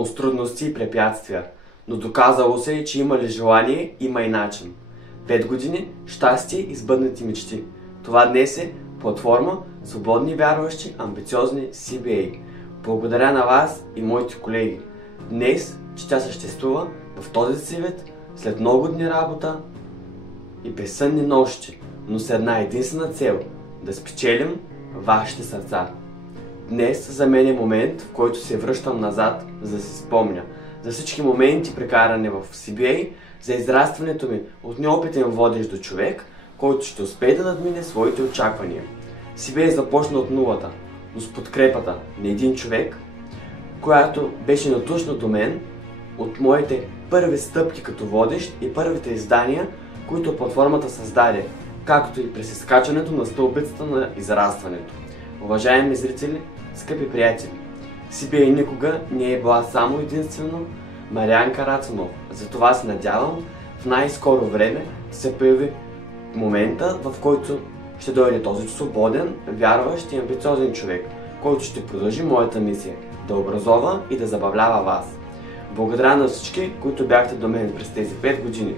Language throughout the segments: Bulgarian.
започнал с трудности и препятствия, но доказало се, че има ли желание, има и начин. 5 години, щастие и сбъднати мечти. Това днес е платформа Свободни вярващи, амбициозни CBA. Благодаря на вас и моите колеги. Днес, че тя съществува в този си вид, след много дни работа и безсънни нощи, но с една единствена цел – да спечелим вашите сърца. Днес за мен е момент, в който се връщам назад, за да си спомня за всички моменти, прекарани в CBA, за израстването ми от неопитен водещ до човек, който ще успее да надмине своите очаквания. CBA започна от нулата, но с подкрепата на един човек, която беше натушна до мен от моите първи стъпки като водещ и първите издания, които платформата създаде, както и през изкачването на стълбицата на израстването. Уважаеми зрители, скъпи приятели, CBA никога не е била само единствено Мариан Карацанов. Затова се надявам в най-скоро време се появи момента, в който ще дойде този свободен, вярващ и амбициозен човек, който ще продължи моята мисия да образова и да забавлява вас. Благодаря на всички, които бяхте до мен през тези 5 години.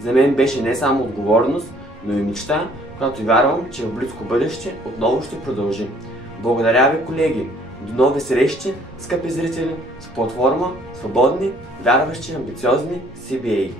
За мен беше не само отговорност, но и мечта, която вярвам, че в близко бъдеще отново ще продължи. Благодаря ви, колеги! До нови срещи, скъпи зрители, с платформа Свободни, вярващи, амбициозни CBA.